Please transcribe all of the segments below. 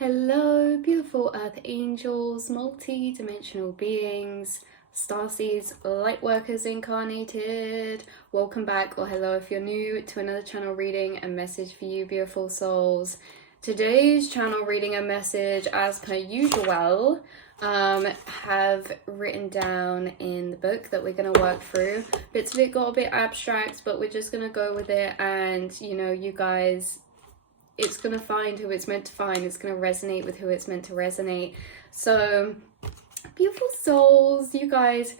Hello, beautiful earth angels, multi-dimensional beings, starseeds, light workers incarnated. Welcome back, or hello if you're new to another channel reading and message for you, beautiful souls. Today's channel reading and message, as per usual, have written down in the book that we're going to work through. Bits of it got a bit abstract, but we're just going to go with it, and you guys, it's going to find who it's meant to find. It's going to resonate with who it's meant to resonate. So, beautiful souls, you guys,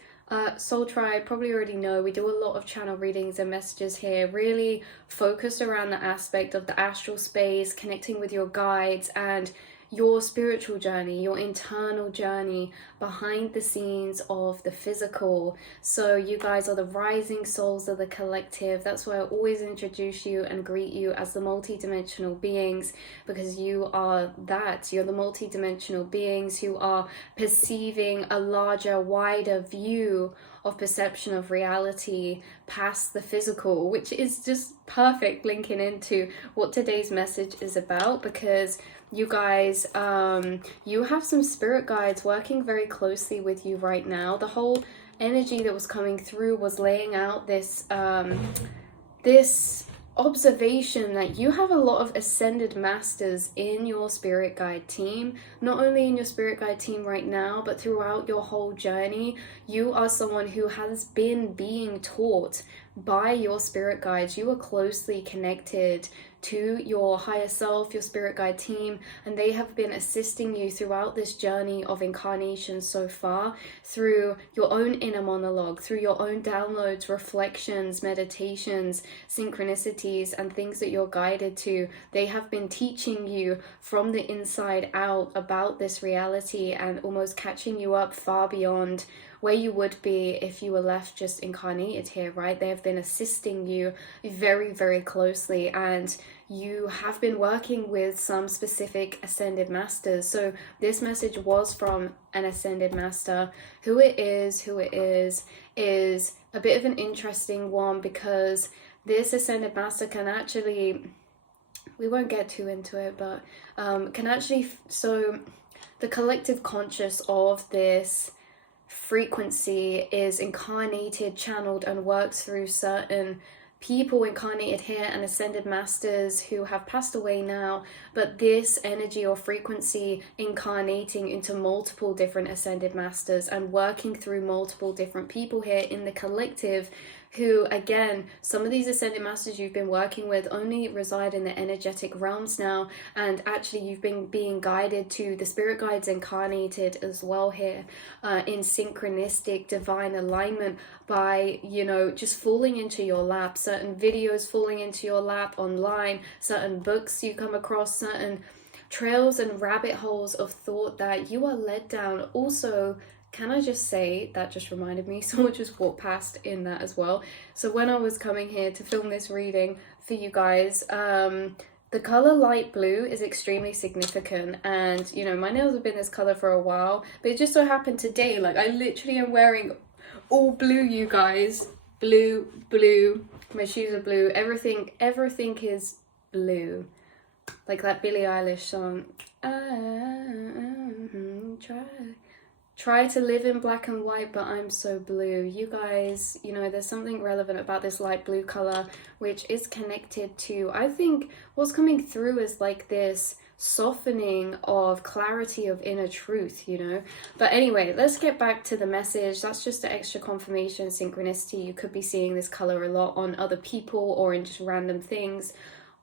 Soul Tribe probably already know we do a lot of channel readings and messages here, really focused around the aspect of the astral space, connecting with your guides and your spiritual journey, your internal journey behind the scenes of the physical. So you guys are the rising souls of the collective. That's why I always introduce you and greet you as the multi-dimensional beings, because you are that. You're the multi-dimensional beings who are perceiving a larger, wider view of perception of reality past the physical, which is just perfect linking into what today's message is about, because you guys, you have some spirit guides working very closely with you right now. The whole energy that was coming through was laying out this this observation that you have a lot of ascended masters in your spirit guide team. Not only in your spirit guide team right now, but throughout your whole journey, you are someone who has been being taught by your spirit guides. You are closely connected to your higher self, your spirit guide team, and they have been assisting you throughout this journey of incarnation so far, through your own inner monologue, through your own downloads, reflections, meditations, synchronicities, and things that you're guided to. They have been teaching you from the inside out about this reality and almost catching you up far beyond where you would be if you were left just incarnated here, right? They have been assisting you very, very closely, and you have been working with some specific ascended masters. So this message was from an ascended master. Who it is a bit of an interesting one, because this ascended master can actually, we won't get too into it, but can actually, so the collective conscious of this frequency is incarnated, channeled, and works through certain people incarnated here and ascended masters who have passed away now, but this energy or frequency incarnating into multiple different ascended masters and working through multiple different people here in the collective, who, again, some of these ascended masters you've been working with only reside in the energetic realms now, and actually you've been being guided to the spirit guides incarnated as well here, in synchronistic divine alignment, by just falling into your lap, certain videos falling into your lap online, certain books you come across, certain trails and rabbit holes of thought that you are led down. Also, can I just say, that just reminded me, someone just walked past in that as well. So when I was coming here to film this reading for you guys, the color light blue is extremely significant, and my nails have been this color for a while, but it just so happened today, like, I literally am wearing all blue, you guys. Blue, my shoes are blue, everything is blue. Like that Billie Eilish song, try to live in black and white, but I'm so blue. You guys, there's something relevant about this light blue color, which is connected to, I think, what's coming through is like this softening of clarity of inner truth, But anyway, let's get back to the message. That's just the extra confirmation, synchronicity. You could be seeing this color a lot on other people or in just random things,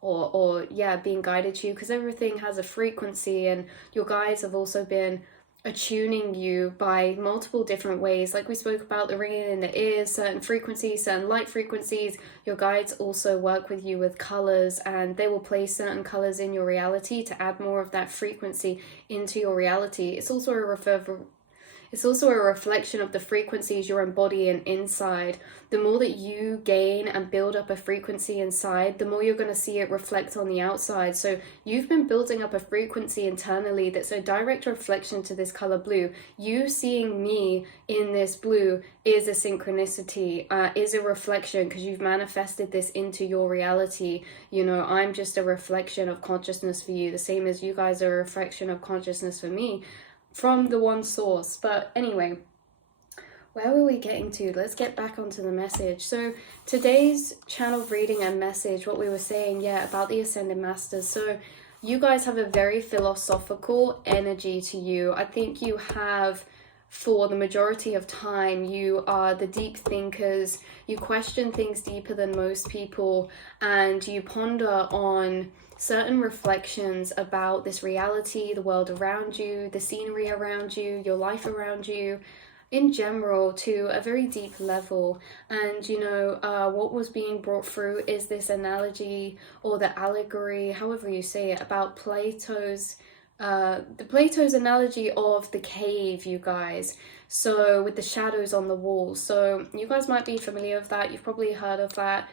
or yeah, being guided to you, because everything has a frequency, and your guides have also been attuning you by multiple different ways. Like we spoke about the ringing in the ears, certain frequencies, certain light frequencies. Your guides also work with you with colors, and they will place certain colors in your reality to add more of that frequency into your reality. It's also a It's also a reflection of the frequencies you're embodying inside. The more that you gain and build up a frequency inside, the more you're going to see it reflect on the outside. So you've been building up a frequency internally that's a direct reflection to this color blue. You seeing me in this blue is a synchronicity, is a reflection, because you've manifested this into your reality. You know, I'm just a reflection of consciousness for you, the same as you guys are a reflection of consciousness for me, from the one source. But anyway, where were we getting to? Let's get back onto the message. So today's channel reading and message, what we were saying, yeah, about the Ascended Masters. So you guys have a very philosophical energy to you. I think you have, for the majority of time, you are the deep thinkers. You question things deeper than most people, and you ponder on certain reflections about this reality, the world around you, the scenery around you, your life around you in general, to a very deep level. And you know, what was being brought through is this analogy, or the allegory, however you say it, about Plato's analogy of the cave, you guys. So with the shadows on the wall. So you guys might be familiar with that. You've probably heard of that.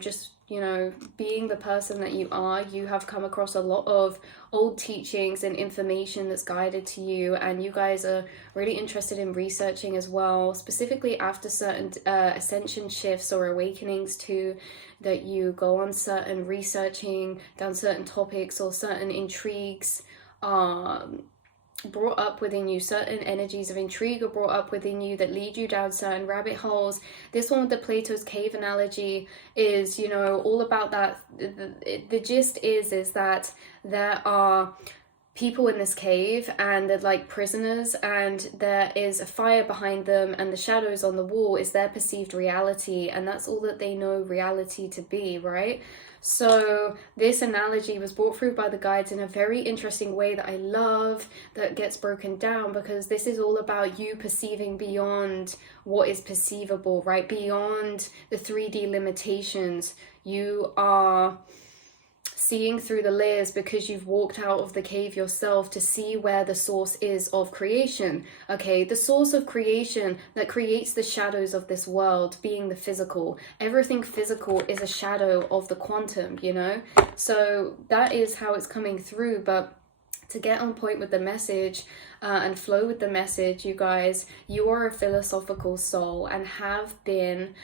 Just, you know, being the person that you are, you have come across a lot of old teachings and information that's guided to you, and you guys are really interested in researching as well, specifically after certain ascension shifts or awakenings too, that you go on certain researching down certain topics, or certain intrigues brought up within you, certain energies of intrigue are brought up within you that lead you down certain rabbit holes. This one with the Plato's cave analogy is, you know, all about that. The gist is that there are people in this cave, and they're like prisoners, and there is a fire behind them, and the shadows on the wall is their perceived reality, and that's all that they know reality to be, right? So this analogy was brought through by the guides in a very interesting way that I love, that gets broken down, because this is all about you perceiving beyond what is perceivable, right? Beyond the 3D limitations. You are seeing through the layers because you've walked out of the cave yourself to see where the source is of creation. Okay, the source of creation that creates the shadows of this world being the physical. Everything physical is a shadow of the quantum, you know? So that is how it's coming through. But to get on point with the message and flow with the message, you guys, you are a philosophical soul and have been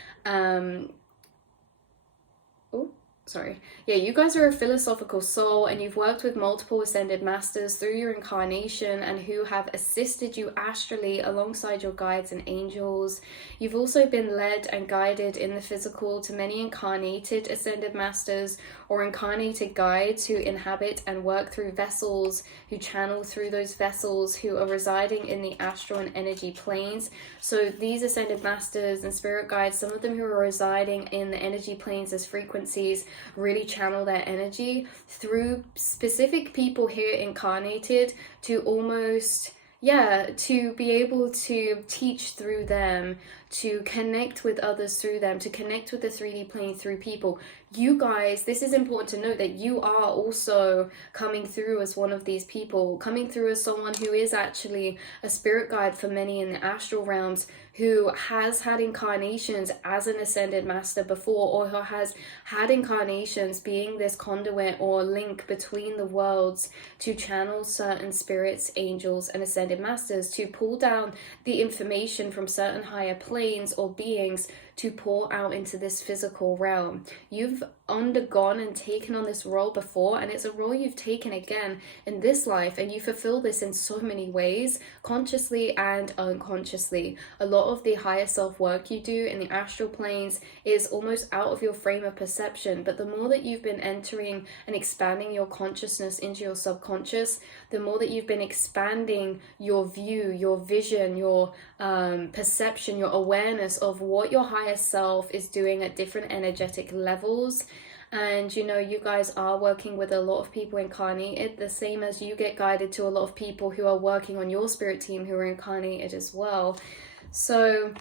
you guys are a philosophical soul, and you've worked with multiple ascended masters through your incarnation, and who have assisted you astrally alongside your guides and angels. You've also been led and guided in the physical to many incarnated ascended masters or incarnated guides who inhabit and work through vessels, who channel through those vessels, who are residing in the astral and energy planes. So these ascended masters and spirit guides, some of them who are residing in the energy planes as frequencies, really channel their energy through specific people here incarnated to almost, to be able to teach through them, to connect with others through them, to connect with the 3D plane through people. You guys, this is important to note, that you are also coming through as one of these people, coming through as someone who is actually a spirit guide for many in the astral realms, who has had incarnations as an ascended master before, or who has had incarnations being this conduit or link between the worlds to channel certain spirits, angels, and ascended masters, to pull down the information from certain higher planes or beings to pour out into this physical realm. You've undergone and taken on this role before, and it's a role you've taken again in this life, and you fulfill this in so many ways, consciously and unconsciously. A lot of the higher self work you do in the astral planes is almost out of your frame of perception, but the more that you've been entering and expanding your consciousness into your subconscious, the more that you've been expanding your view, your vision, your perception, your awareness of what your higher self is doing at different energetic levels. And you know, you guys are working with a lot of people incarnated, the same as you get guided to a lot of people who are working on your spirit team who are incarnated as well. So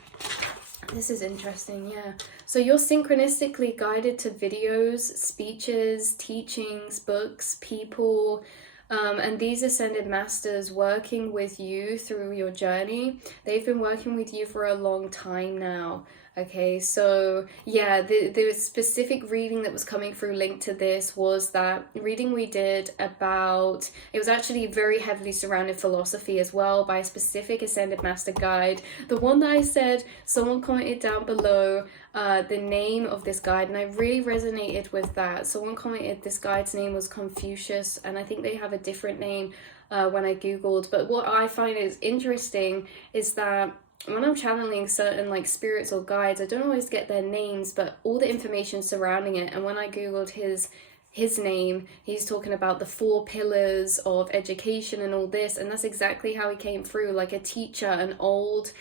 this is interesting, yeah. So you're synchronistically guided to videos, speeches, teachings, books, people, And these ascended masters working with you through your journey, they've been working with you for a long time now. Okay, so yeah, the specific reading that was coming through linked to this was that reading we did about, it was actually very heavily surrounded philosophy as well by a specific ascended master guide. The one that I said, someone commented down below the name of this guide, and I really resonated with that. Someone commented this guide's name was Confucius, and I think they have a different name when I googled. But what I find is interesting is that when I'm channeling certain like spirits or guides, I don't always get their names, but all the information surrounding it. And when I googled his name, he's talking about the 4 pillars of education and all this, and that's exactly how he came through, like a teacher, an old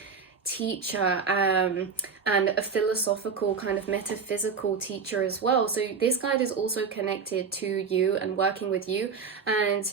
teacher, and a philosophical kind of metaphysical teacher as well. So this guide is also connected to you and working with you. And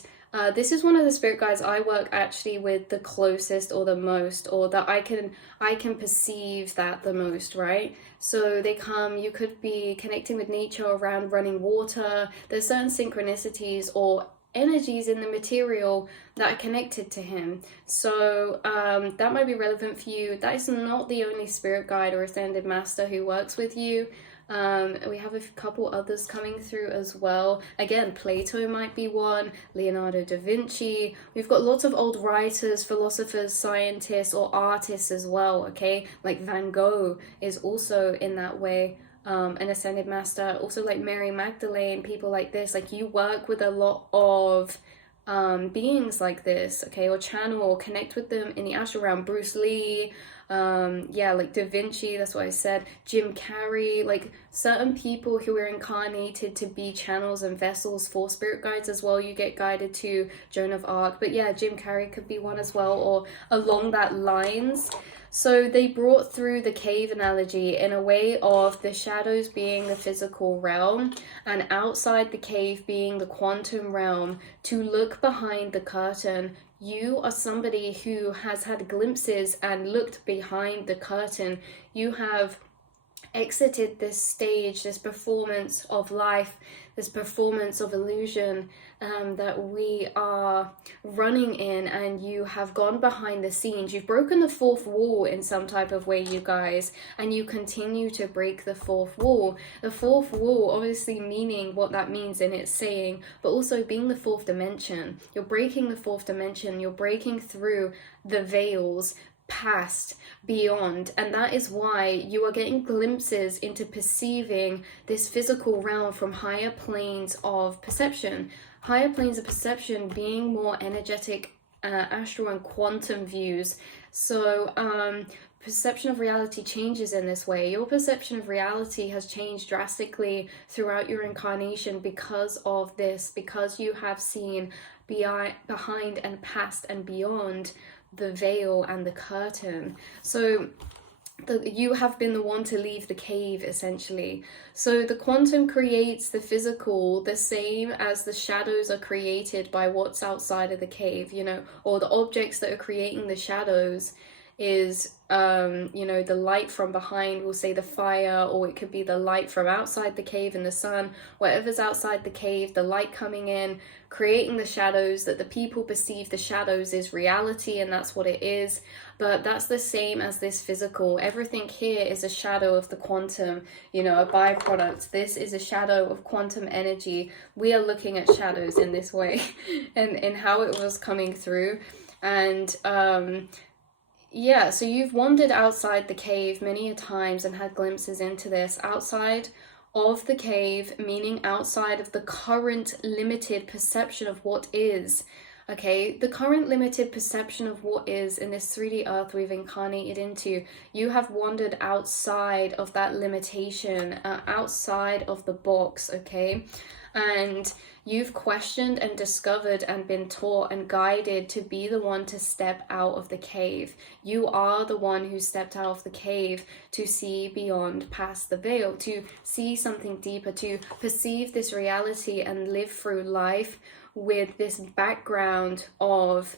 this is one of the spirit guides I work actually with the closest or the most, or that I can perceive that the most, right? So they come, you could be connecting with nature around running water. There's certain synchronicities or energies in the material that are connected to him. So that might be relevant for you. That is not the only spirit guide or ascended master who works with you. We have a couple others coming through as well. Again, Plato might be one, Leonardo da Vinci. We've got lots of old writers, philosophers, scientists, or artists as well, okay? Like Van Gogh is also in that way an ascended master. Also like Mary Magdalene, people like this. Like you work with a lot of beings like this, okay? Or channel or connect with them in the astral realm. Bruce Lee, yeah, like Da Vinci, that's what I said, Jim Carrey, like certain people who are incarnated to be channels and vessels for spirit guides as well. You get guided to Joan of Arc, but yeah, Jim Carrey could be one as well, or along that lines. So they brought through the cave analogy in a way of the shadows being the physical realm and outside the cave being the quantum realm, to look behind the curtain. You are somebody who has had glimpses and looked behind the curtain. You have exited this stage, this performance of life, this performance of illusion that we are running in, and you have gone behind the scenes. You've broken the 4th wall in some type of way, you guys, and you continue to break the 4th wall. The 4th wall obviously meaning what that means in its saying, but also being the 4th dimension. You're breaking the 4th dimension, you're breaking through the veils, past, beyond, and that is why you are getting glimpses into perceiving this physical realm from higher planes of perception. Higher planes of perception being more energetic, astral and quantum views. So perception of reality changes in this way. Your perception of reality has changed drastically throughout your incarnation because of this, because you have seen behind and past and beyond the veil and the curtain. So you have been the one to leave the cave, essentially. So the quantum creates the physical the same as the shadows are created by what's outside of the cave, you know, or the objects that are creating the shadows is you know, the light from behind, we'll say the fire, or it could be the light from outside the cave and the sun, whatever's outside the cave, the light coming in, creating the shadows, that the people perceive the shadows is reality, and that's what it is. But that's the same as this physical. Everything here is a shadow of the quantum, you know, a byproduct. This is a shadow of quantum energy. We are looking at shadows in this way and in how it was coming through. And yeah, so you've wandered outside the cave many a times and had glimpses into this. Outside of the cave, meaning outside of the current limited perception of what is. Okay, the current limited perception of what is in this 3D earth we've incarnated into. You have wandered outside of that limitation, outside of the box, okay? And you've questioned and discovered and been taught and guided to be the one to step out of the cave. You are the one who stepped out of the cave to see beyond, past the veil, to see something deeper, to perceive this reality and live through life with this background of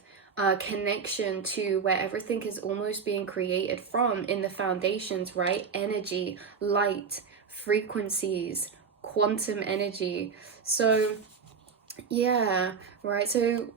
connection to where everything is almost being created from in the foundations, right? Energy, light, frequencies, quantum energy. So Yeah, right. So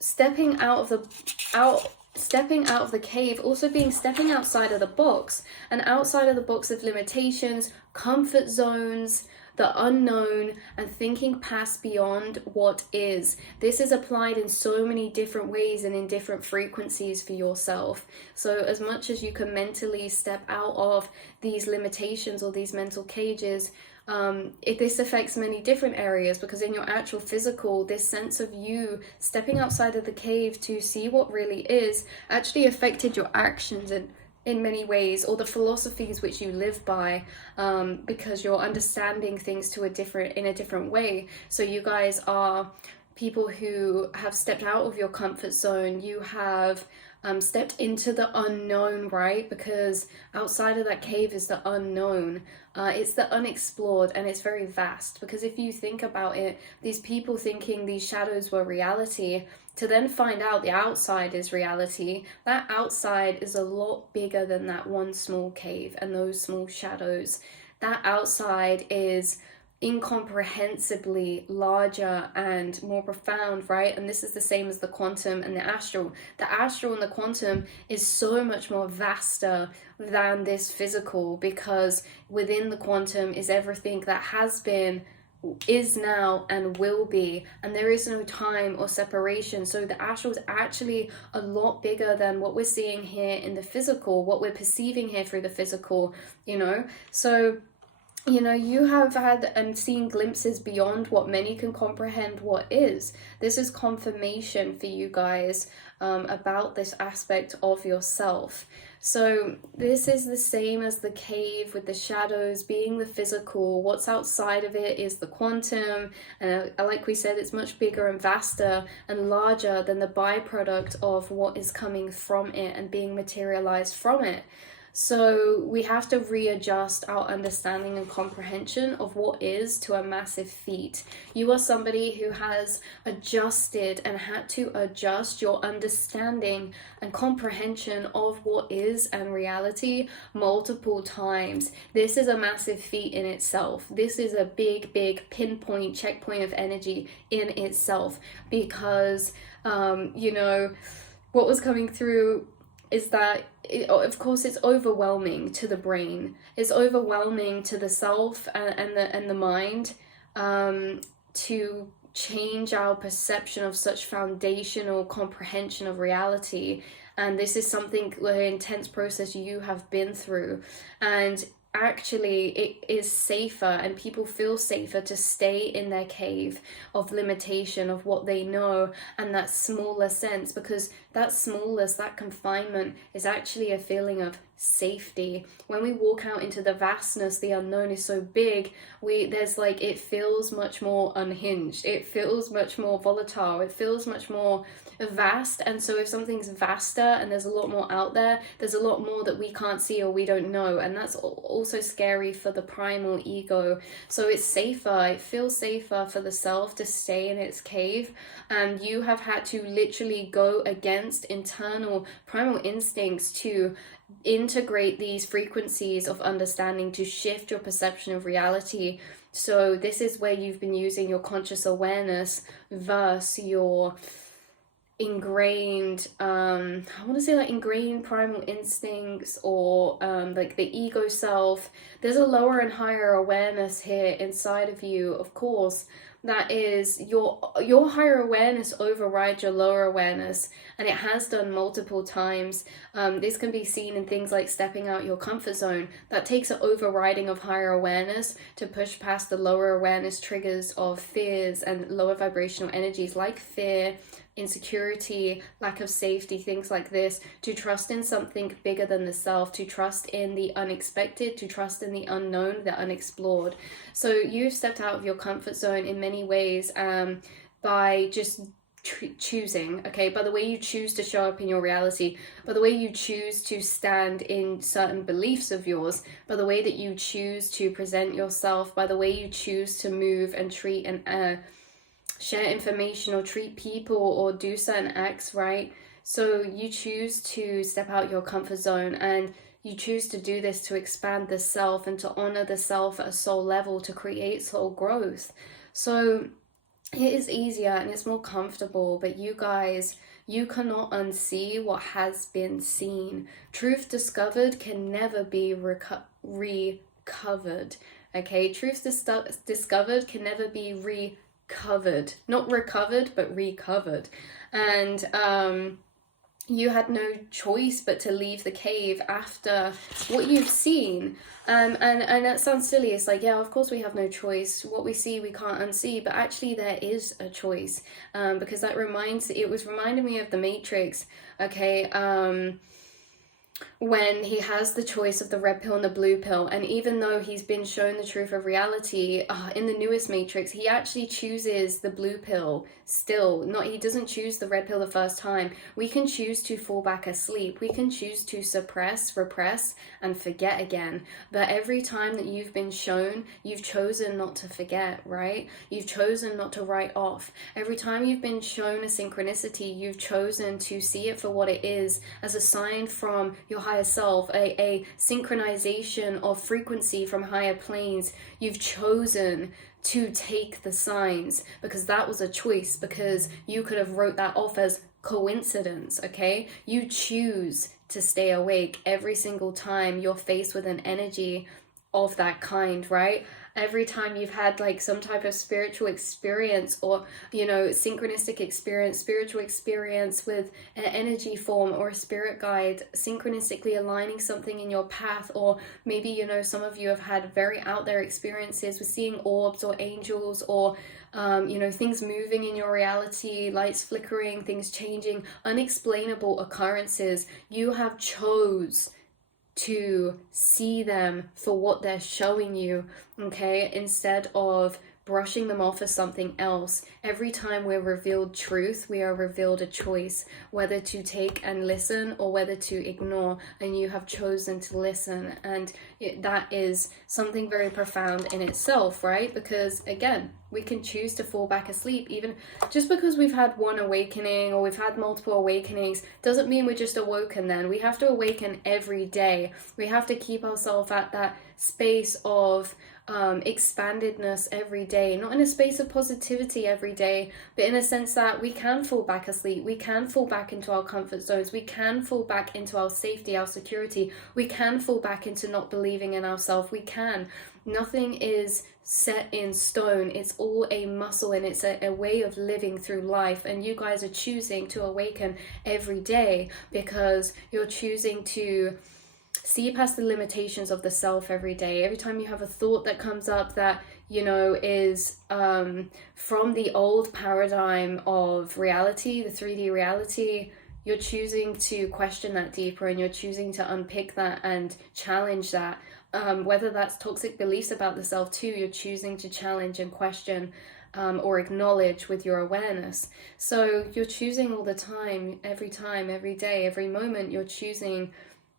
stepping out of the out stepping out of the cave also being stepping outside of the box, and outside of the box of limitations, comfort zones, the unknown, and thinking past beyond what is. This is applied in so many different ways and in different frequencies for yourself. So as much as you can mentally step out of these limitations or these mental cages, if this affects many different areas, because in your actual physical, this sense of you stepping outside of the cave to see what really is actually affected your actions in many ways, or the philosophies which you live by, because you're understanding things in a different way. So you guys are people who have stepped out of your comfort zone. You have stepped into the unknown, right? Because outside of that cave is the unknown. It's the unexplored, and it's very vast. Because if you think about it, these people thinking these shadows were reality, to then find out the outside is reality, that outside is a lot bigger than that one small cave and those small shadows. That outside is incomprehensibly larger and more profound, right? And this is the same as the quantum and the astral. The astral and the quantum is so much more vaster than this physical, because within the quantum is everything that has been, is now, and will be, and there is no time or separation. So the astral is actually a lot bigger than what we're seeing here in the physical, what we're perceiving here through the physical, you know? So you have had and seen glimpses beyond what many can comprehend what is. This is confirmation for you guys about this aspect of yourself. So this is the same as the cave, with the shadows being the physical. What's outside of it is the quantum. And like we said, it's much bigger and vaster and larger than the byproduct of what is coming from it and being materialized from it. So we have to readjust our understanding and comprehension of what is to a massive feat. You are somebody who has adjusted and had to adjust your understanding and comprehension of what is and reality multiple times. This is a massive feat in itself. This is a big, big pinpoint checkpoint of energy in itself, because, what was coming through is that of course it's overwhelming to the brain, it's overwhelming to the self and the mind, to change our perception of such foundational comprehension of reality. And this is something, an intense process you have been through, and actually it is safer, and people feel safer to stay in their cave of limitation of what they know, and that smaller sense, because that smallness, that confinement, is actually a feeling of safety. When we walk out into the vastness, the unknown is so big, it feels much more unhinged, it feels much more volatile, it feels much more vast. And so if something's vaster and there's a lot more out there, there's a lot more that we can't see or we don't know, and that's also scary for the primal ego. So it's safer, it feels safer for the self to stay in its cave, and you have had to literally go against internal primal instincts to integrate these frequencies of understanding, to shift your perception of reality. So this is where you've been using your conscious awareness versus your ingrained ingrained primal instincts, or like the ego self. There's a lower and higher awareness here inside of you, of course, that is your higher awareness overrides your lower awareness, and it has done multiple times. This can be seen in things like stepping out your comfort zone. That takes an overriding of higher awareness to push past the lower awareness triggers of fears and lower vibrational energies like fear, insecurity, lack of safety, things like this, to trust in something bigger than the self, to trust in the unexpected, to trust in the unknown, the unexplored. So you've stepped out of your comfort zone in many ways, by just choosing, okay, by the way you choose to show up in your reality, by the way you choose to stand in certain beliefs of yours, by the way that you choose to present yourself, by the way you choose to move and treat and share information or treat people or do certain acts, right? So you choose to step out your comfort zone, and you choose to do this to expand the self and to honor the self at a soul level, to create soul growth. So it is easier and it's more comfortable, but you guys, you cannot unsee what has been seen. Truth discovered can never be recovered. Okay, truth discovered can never be recovered. Not recovered, but recovered. And you had no choice but to leave the cave after what you've seen. And that sounds silly. It's like, yeah, of course we have no choice. What we see, we can't unsee. But actually, there is a choice, because it was reminding me of the Matrix. Okay, when he has the choice of the red pill and the blue pill, and even though he's been shown the truth of reality in the newest Matrix, he actually chooses the blue pill still. Not, he doesn't choose the red pill the first time. We can choose to fall back asleep, we can choose to suppress, repress, and forget again. But every time that you've been shown, you've chosen not to forget, right? You've chosen not to write off. Every time you've been shown a synchronicity, you've chosen to see it for what it is, as a sign from your higher self, a synchronization of frequency from higher planes. You've chosen to take the signs because that was a choice, because you could have wrote that off as coincidence. Okay, you choose to stay awake every single time you're faced with an energy of that kind, right? Every time you've had like some type of spiritual experience, or synchronistic experience, spiritual experience with an energy form or a spirit guide synchronistically aligning something in your path, or maybe some of you have had very out there experiences with seeing orbs or angels, or things moving in your reality, lights flickering, things changing, unexplainable occurrences. You have chose to see them for what they're showing you, okay, instead of brushing them off as something else. Every time we're revealed truth, we are revealed a choice, whether to take and listen or whether to ignore, and you have chosen to listen. And that is something very profound in itself, right? Because again, we can choose to fall back asleep. Even just because we've had one awakening or we've had multiple awakenings doesn't mean we're just awoken then. We have to awaken every day. We have to keep ourselves at that space of expandedness every day, not in a space of positivity every day, but in a sense that we can fall back asleep, we can fall back into our comfort zones, we can fall back into our safety, our security, we can fall back into not believing in ourselves. We can. Nothing is set in stone. It's all a muscle, and it's a way of living through life. And you guys are choosing to awaken every day because you're choosing to see past the limitations of the self every day. Every time you have a thought that comes up that is from the old paradigm of reality, the 3D reality, you're choosing to question that deeper, and you're choosing to unpick that and challenge that. Whether that's toxic beliefs about the self too, you're choosing to challenge and question or acknowledge with your awareness. So you're choosing all the time, every day, every moment, you're choosing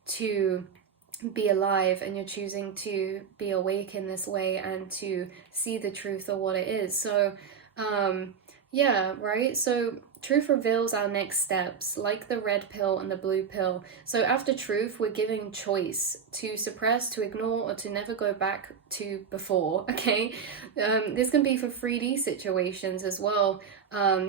to be alive, and you're choosing to be awake in this way and to see the truth of what it is. So yeah, right? So truth reveals our next steps, like the red pill and the blue pill. So after truth, we're given choice to suppress, to ignore, or to never go back to before, okay? This can be for 3D situations as well.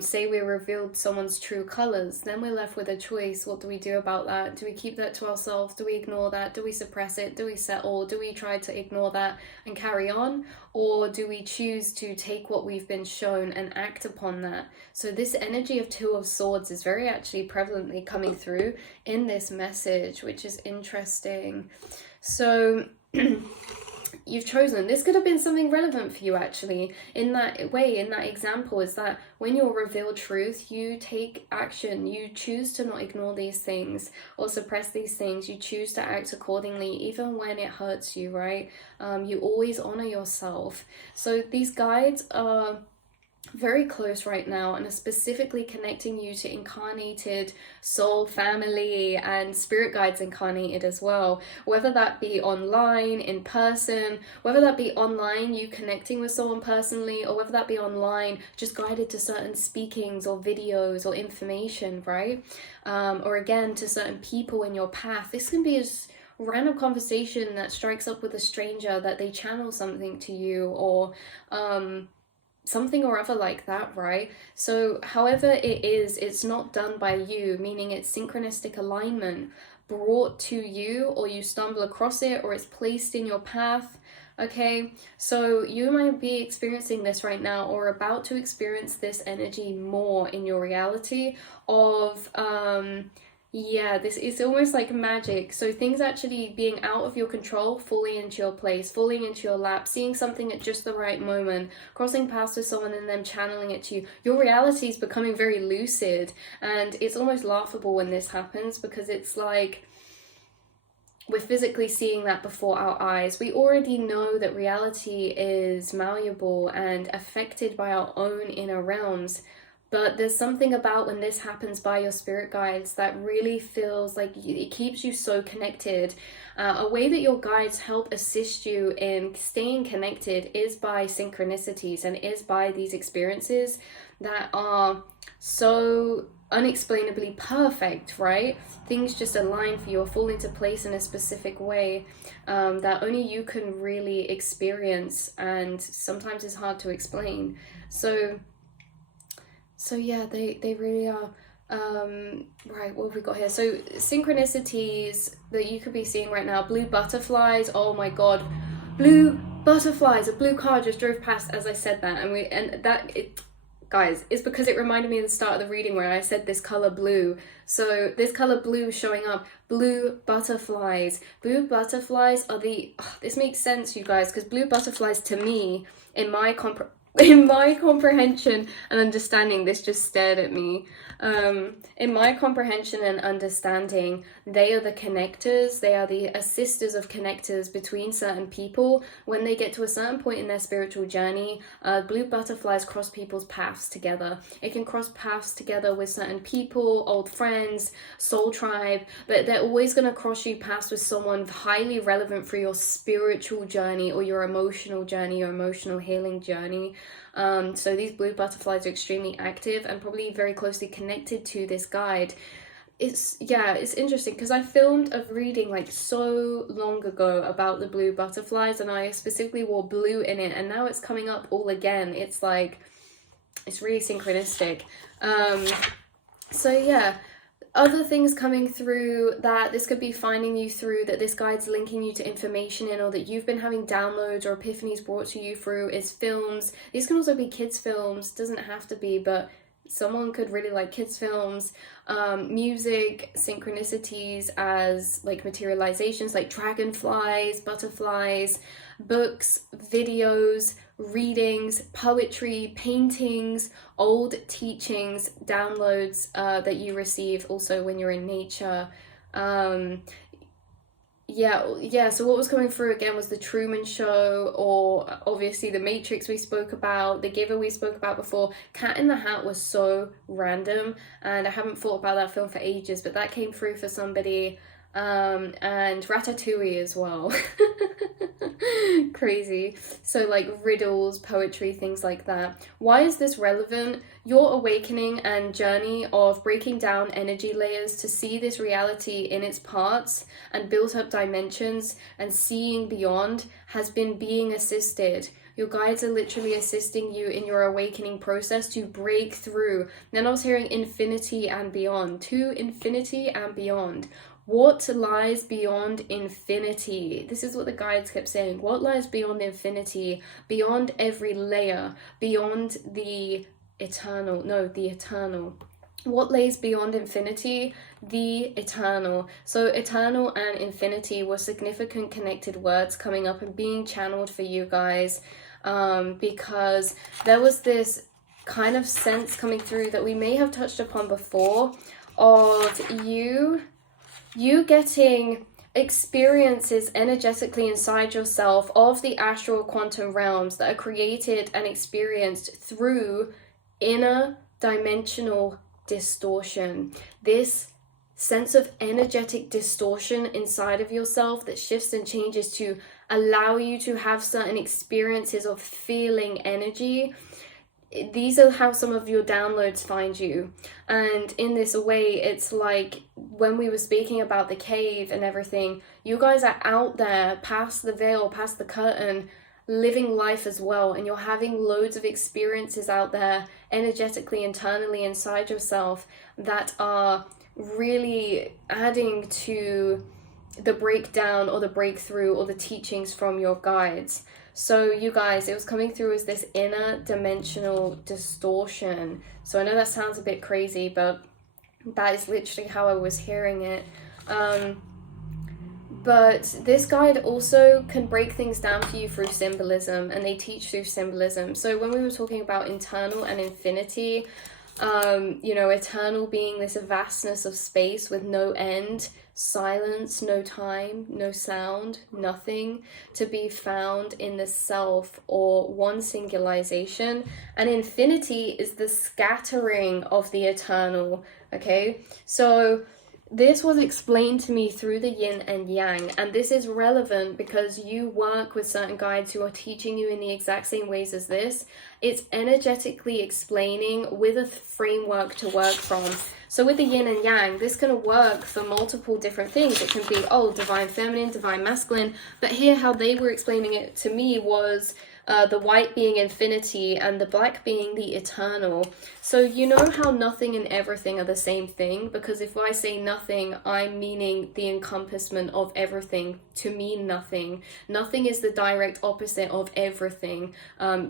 Say we revealed someone's true colors, then we're left with a choice. What do we do about that? Do we keep that to ourselves? Do we ignore that? Do we suppress it? Do we settle? Do we try to ignore that and carry on? Or do we choose to take what we've been shown and act upon that? So this energy of Two of Swords is very actually prevalently coming through in this message, which is interesting. So you've chosen, this could have been something relevant for you actually in that way, in that example, is that when you're revealed truth, you take action. You choose to not ignore these things or suppress these things. You choose to act accordingly even when it hurts you, right? You always honor yourself. So these guides are very close right now and are specifically connecting you to incarnated soul family and spirit guides incarnated as well, whether that be online, in person, whether that be online, you connecting with someone personally, or whether that be online, just guided to certain speakings or videos or information, right? Or again, to certain people in your path. This can be as random conversation that strikes up with a stranger, that they channel something to you, or something or other like that, right? So however it is, it's not done by you, meaning it's synchronistic alignment brought to you, or you stumble across it, or it's placed in your path. Okay, so you might be experiencing this right now, or about to experience this energy more in your reality of yeah, this is almost like magic. So things actually being out of your control, falling into your place, falling into your lap, seeing something at just the right moment, crossing paths with someone and them channeling it to you. Your reality is becoming very lucid, and it's almost laughable when this happens, because it's like we're physically seeing that before our eyes. We already know that reality is malleable and affected by our own inner realms. But there's something about when this happens by your spirit guides that really feels like it keeps you so connected. A way that your guides help assist you in staying connected is by synchronicities, and is by these experiences that are so unexplainably perfect, right? Things just align for you or fall into place in a specific way that only you can really experience, and sometimes it's hard to explain. So yeah, they really are. Right, what have we got here? So synchronicities that you could be seeing right now. Blue butterflies. Oh my god, blue butterflies. A blue car just drove past as I said that, guys, it's because it reminded me of the start of the reading where I said this color blue. So this color blue showing up. Blue butterflies. Blue butterflies are this makes sense, you guys, because blue butterflies to me, in my comprehension and understanding, this just stared at me. In my comprehension and understanding, they are the connectors, they are the assisters of connectors between certain people. When they get to a certain point in their spiritual journey, blue butterflies cross people's paths together. It can cross paths together with certain people, old friends, soul tribe, but they're always going to cross you paths with someone highly relevant for your spiritual journey or your emotional journey, your emotional healing journey. So these blue butterflies are extremely active and probably very closely connected to this guide. It's interesting because I filmed a reading like so long ago about the blue butterflies, and I specifically wore blue in it, and now it's coming up all again. It's like, it's really synchronistic. So yeah, other things coming through that this could be finding you through, that this guide's linking you to information in, or that you've been having downloads or epiphanies brought to you through, is films. These can also be kids' films, doesn't have to be, but someone could really like kids' films. Music, synchronicities as like materializations, like dragonflies, butterflies, books, videos, readings, poetry, paintings, old teachings, downloads that you receive also when you're in nature. So what was coming through again was the Truman Show, or obviously the Matrix we spoke about, the Giver we spoke about before. Cat in the Hat was so random, and I haven't thought about that film for ages, but that came through for somebody. And Ratatouille as well. Crazy. So like riddles, poetry, things like that. Why is this relevant? Your awakening and journey of breaking down energy layers to see this reality in its parts and built up dimensions and seeing beyond has been being assisted. Your guides are literally assisting you in your awakening process to break through. Then I was hearing infinity and beyond. To infinity and beyond. What lies beyond infinity? This is what the guides kept saying. What lies beyond infinity? Beyond every layer? Beyond the eternal? No, the eternal. What lays beyond infinity? The eternal. So eternal and infinity were significant connected words coming up and being channeled for you guys, because there was this kind of sense coming through that we may have touched upon before, of you getting experiences energetically inside yourself of the astral quantum realms that are created and experienced through inner dimensional distortion. This sense of energetic distortion inside of yourself that shifts and changes to allow you to have certain experiences of feeling energy. These are how some of your downloads find you. And in this way, it's like when we were speaking about the cave and everything, you guys are out there past the veil, past the curtain, living life as well, and you're having loads of experiences out there energetically, internally, inside yourself, that are really adding to the breakdown or the breakthrough or the teachings from your guides. So you guys, it was coming through as this inner dimensional distortion. So I know that sounds a bit crazy, but that is literally how I was hearing it. But this guide also can break things down for you through symbolism, and they teach through symbolism. So when we were talking about internal and infinity, you know, eternal being this vastness of space with no end, silence, no time, no sound, nothing to be found in the self or one singularization. And infinity is the scattering of the eternal, okay? So this was explained to me through the yin and yang, and this is relevant because you work with certain guides who are teaching you in the exact same ways as this. It's energetically explaining with a framework to work from. So with the yin and yang, this can work for multiple different things. It can be, oh, divine feminine, divine masculine, but here how they were explaining it to me was the white being infinity and the black being the eternal. So you know how nothing and everything are the same thing? Because if I say nothing, I'm meaning the encompassment of everything to mean nothing. Nothing is the direct opposite of everything,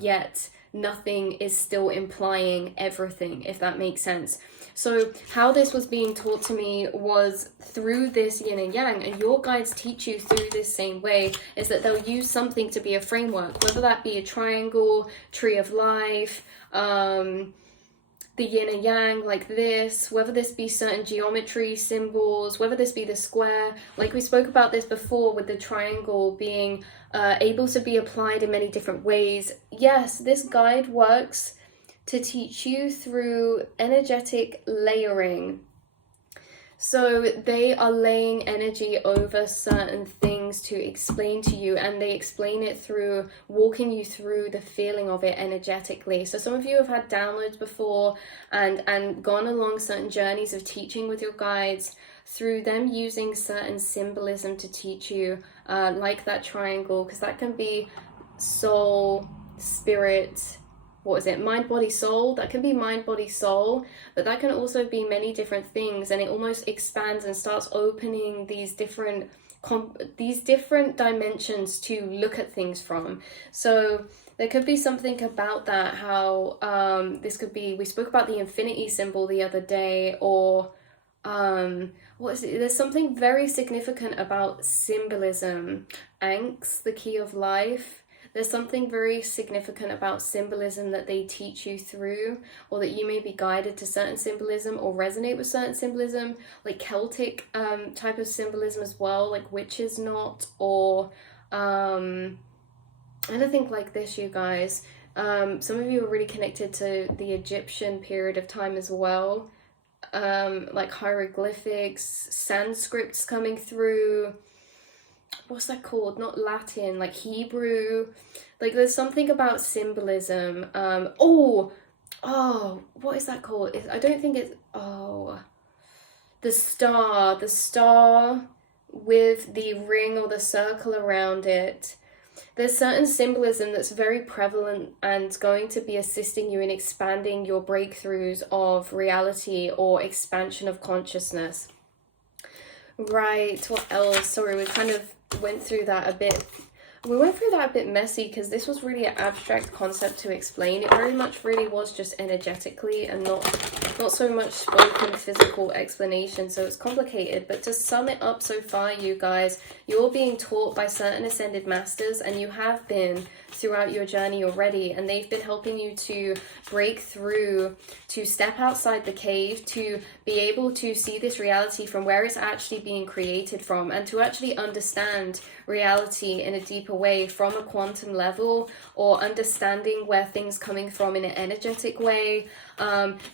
yet nothing is still implying everything, if that makes sense. So how this was being taught to me was through this yin and yang, and your guides teach you through this same way, is that they'll use something to be a framework, whether that be a triangle, tree of life, the yin and yang like this, whether this be certain geometry symbols, whether this be the square. Like we spoke about this before with the triangle being able to be applied in many different ways. Yes, this guide works to teach you through energetic layering. So they are laying energy over certain things to explain to you, and they explain it through walking you through the feeling of it energetically. So some of you have had downloads before and gone along certain journeys of teaching with your guides through them using certain symbolism to teach you, like that triangle, because that can be soul, spirit, what is it, mind, body, soul. That can be mind, body, soul, but that can also be many different things, and it almost expands and starts opening these different dimensions to look at things from. So there could be something about that, how this could be, we spoke about the infinity symbol the other day, or what is it? There's something very significant about symbolism. Ankhs, the key of life. There's something very significant about symbolism that they teach you through, or that you may be guided to certain symbolism or resonate with certain symbolism, like Celtic type of symbolism as well, like witch's knot, or anything like this, you guys. Some of you are really connected to the Egyptian period of time as well, like hieroglyphics, Sanskrit's coming through. What's that called? Not Latin, like Hebrew. Like there's something about symbolism. What is that called? I don't think it's, the star with the ring or the circle around it. There's certain symbolism that's very prevalent and going to be assisting you in expanding your breakthroughs of reality or expansion of consciousness. Right, what else? Sorry, we kind of went through that a bit. We went through that a bit messy because this was really an abstract concept to explain. It very much really was just energetically and not so much spoken physical explanation, so it's complicated. But to sum it up so far, you guys, you're being taught by certain ascended masters, and you have been throughout your journey already, and they've been helping you to break through, to step outside the cave, to be able to see this reality from where it's actually being created from, and to actually understand reality in a deeper way from a quantum level, or understanding where things coming from in an energetic way.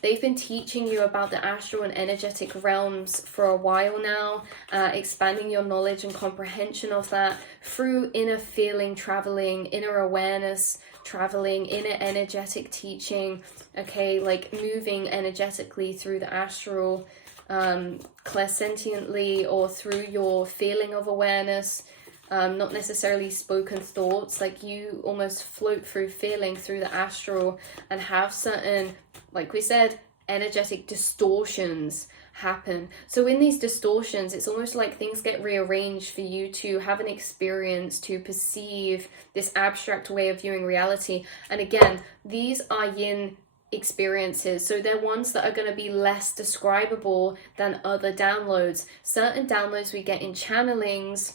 They've been teaching you about the astral and energetic realms for a while now, expanding your knowledge and comprehension of that through inner feeling traveling, inner awareness traveling, inner energetic teaching, okay, like moving energetically through the astral, clairsentiently, or through your feeling of awareness, not necessarily spoken thoughts. Like you almost float through feeling through the astral and have certain, like we said, energetic distortions happen. So in these distortions, it's almost like things get rearranged for you to have an experience, to perceive this abstract way of viewing reality. And again, these are yin experiences, so they're ones that are going to be less describable than other downloads. Certain downloads we get in channelings,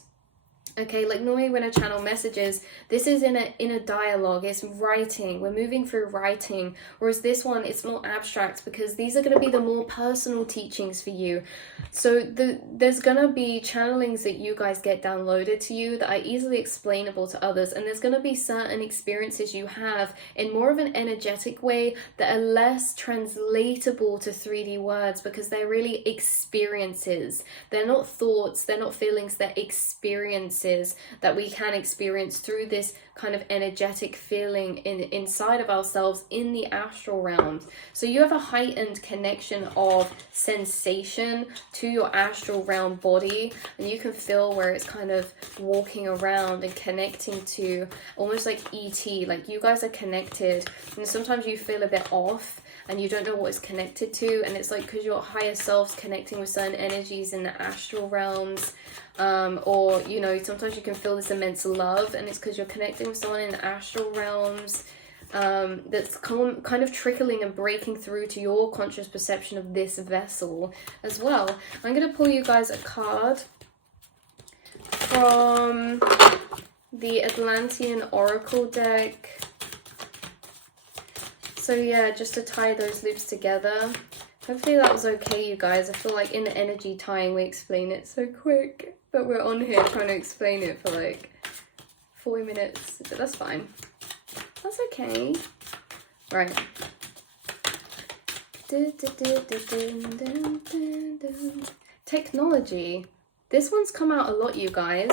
okay, like normally when I channel messages, this is in a dialogue, it's writing, we're moving through writing, whereas this one, it's more abstract because these are going to be the more personal teachings for you. So there's going to be channelings that you guys get downloaded to you that are easily explainable to others, and there's going to be certain experiences you have in more of an energetic way that are less translatable to 3D words because they're really experiences. They're not thoughts, they're not feelings, they're experiences that we can experience through this kind of energetic feeling inside of ourselves in the astral realm. So you have a heightened connection of sensation to your astral realm body, and you can feel where it's kind of walking around and connecting to, almost like ET, like you guys are connected, and sometimes you feel a bit off and you don't know what it's connected to, and it's like because your higher self's connecting with certain energies in the astral realms, or you know, sometimes you can feel this immense love, and it's because you're connecting with someone in the astral realms, that's kind of trickling and breaking through to your conscious perception of this vessel as well. I'm going to pull you guys a card from the Atlantean Oracle deck. So yeah, just to tie those loops together. Hopefully that was okay, you guys. I feel like in the energy tying we explain it so quick, but we're on here trying to explain it for like 40 minutes, but that's fine. That's okay. Right. Technology. This one's come out a lot, you guys.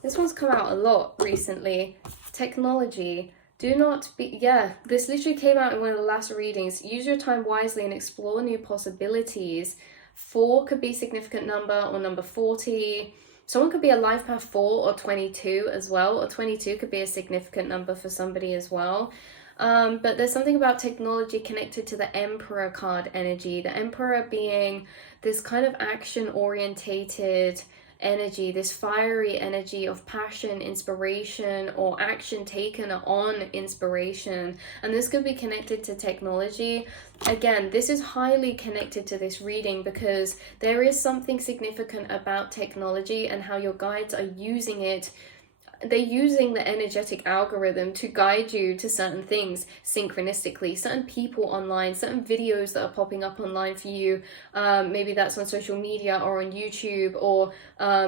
This one's come out a lot recently. Technology. Do not be, yeah, this literally came out in one of the last readings. Use your time wisely and explore new possibilities. 4 could be significant number, or number 40. Someone could be a life path 4 or 22 as well, or 22 could be a significant number for somebody as well. But there's something about technology connected to the Emperor card energy. The Emperor being this kind of action-orientated energy, this fiery energy of passion, inspiration, or action taken on inspiration. And this could be connected to technology. Again, this is highly connected to this reading because there is something significant about technology and how your guides are using it. They're using the energetic algorithm to guide you to certain things synchronistically, certain people online, certain videos that are popping up online for you. Maybe that's on social media or on YouTube, or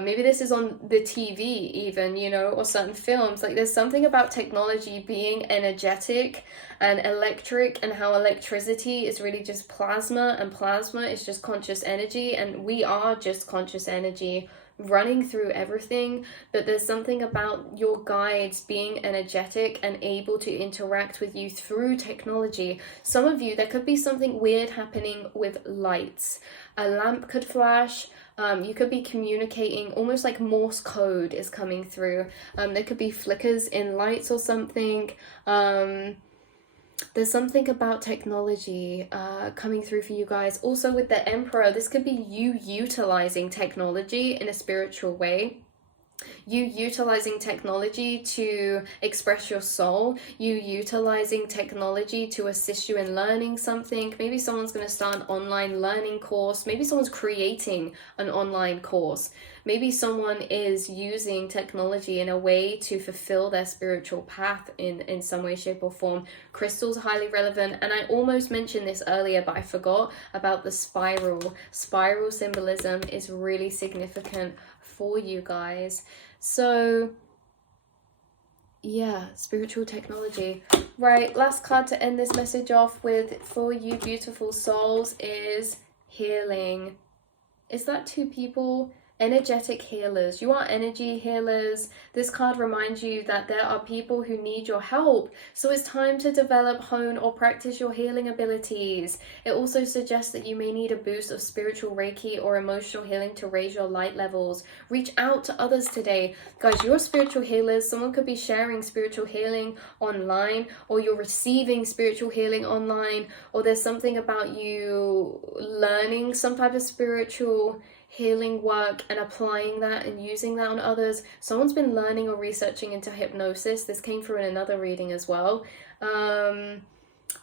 maybe this is on the TV even, you know, or certain films. Like there's something about technology being energetic and electric, and how electricity is really just plasma, and plasma is just conscious energy, and we are just conscious energy running through everything. But there's something about your guides being energetic and able to interact with you through technology. Some of you, there could be something weird happening with lights. A lamp could flash. You could be communicating, almost like Morse code is coming through. There could be flickers in lights or something. There's something about technology coming through for you guys. Also with the Emperor, this could be you utilizing technology in a spiritual way. You utilizing technology to express your soul. You utilizing technology to assist you in learning something. Maybe someone's going to start an online learning course. Maybe someone's creating an online course. Maybe someone is using technology in a way to fulfill their spiritual path in some way, shape or form. Crystals are highly relevant. And I almost mentioned this earlier, but I forgot about the spiral. Spiral symbolism is really significant for you guys. So yeah, spiritual technology. Right, last card to end this message off with for you beautiful souls is healing. Is that 2 people? Energetic healers. You are energy healers. This card reminds you that there are people who need your help. So it's time to develop, hone, or practice your healing abilities. It also suggests that you may need a boost of spiritual Reiki or emotional healing to raise your light levels. Reach out to others today. Guys, you're spiritual healers. Someone could be sharing spiritual healing online, or you're receiving spiritual healing online, or there's something about you learning some type of spiritual healing work and applying that and using that on others. Someone's been learning or researching into hypnosis. This came through in another reading as well.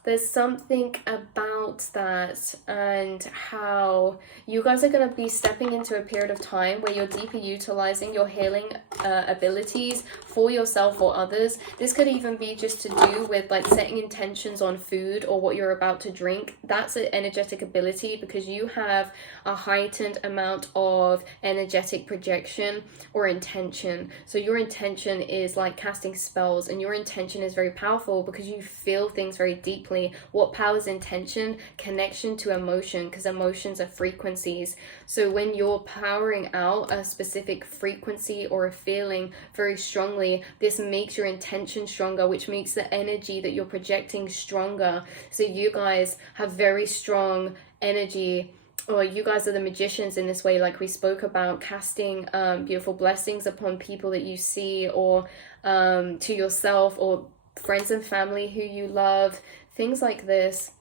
There's something about that and how you guys are going to be stepping into a period of time where you're deeper utilizing your healing abilities for yourself or others. This could even be just to do with like setting intentions on food or what you're about to drink. That's an energetic ability because you have a heightened amount of energetic projection or intention. So your intention is like casting spells, and your intention is very powerful because you feel things very deeply. What powers intention? Connection to emotion, because emotions are frequencies. So when you're powering out a specific frequency or a feeling very strongly, this makes your intention stronger, which makes the energy that you're projecting stronger. So you guys have very strong energy, or you guys are the magicians in this way, like we spoke about, casting beautiful blessings upon people that you see, or to yourself, or friends and family who you love, things like this.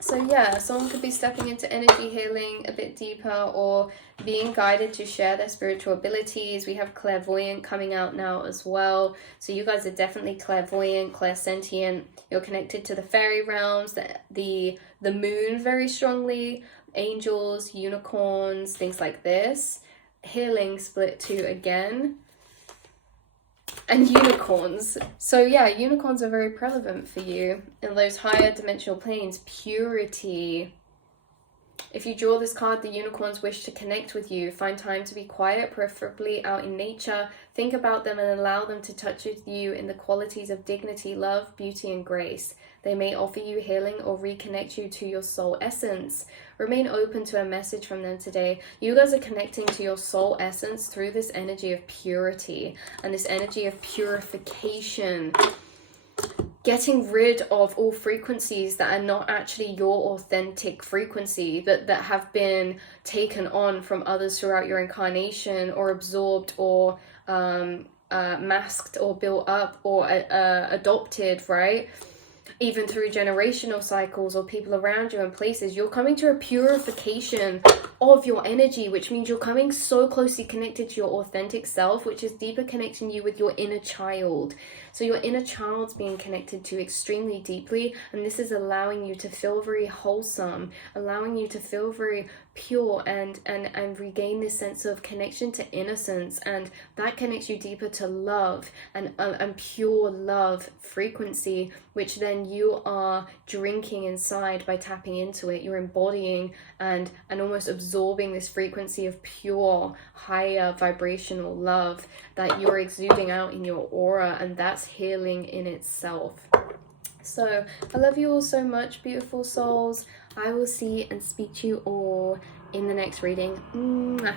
So yeah, someone could be stepping into energy healing a bit deeper, or being guided to share their spiritual abilities. We have clairvoyant coming out now as well. So you guys are definitely clairvoyant, clairsentient. You're connected to the fairy realms, the moon very strongly, angels, unicorns, things like this. Healing split 2 again. And unicorns. So yeah, unicorns are very prevalent for you in those higher dimensional planes. Purity. If you draw this card, the unicorns wish to connect with you. Find time to be quiet, preferably out in nature. Think about them and allow them to touch with you in the qualities of dignity, love, beauty, and grace. They may offer you healing or reconnect you to your soul essence. Remain open to a message from them today. You guys are connecting to your soul essence through this energy of purity and this energy of purification. Getting rid of all frequencies that are not actually your authentic frequency, that have been taken on from others throughout your incarnation, or absorbed, or masked, or built up, or adopted, right? Even through generational cycles or people around you and places. You're coming to a purification of your energy, which means you're coming so closely connected to your authentic self, which is deeper connecting you with your inner child. So your inner child's being connected to extremely deeply, and this is allowing you to feel very wholesome, allowing you to feel very pure and regain this sense of connection to innocence, and that connects you deeper to love and pure love frequency, which then you are drinking inside by tapping into it. You're embodying and almost absorbing this frequency of pure, higher vibrational love that you're exuding out in your aura, and that's healing in itself. So I love you all so much, beautiful souls. I will see and speak to you all in the next reading. Mwah.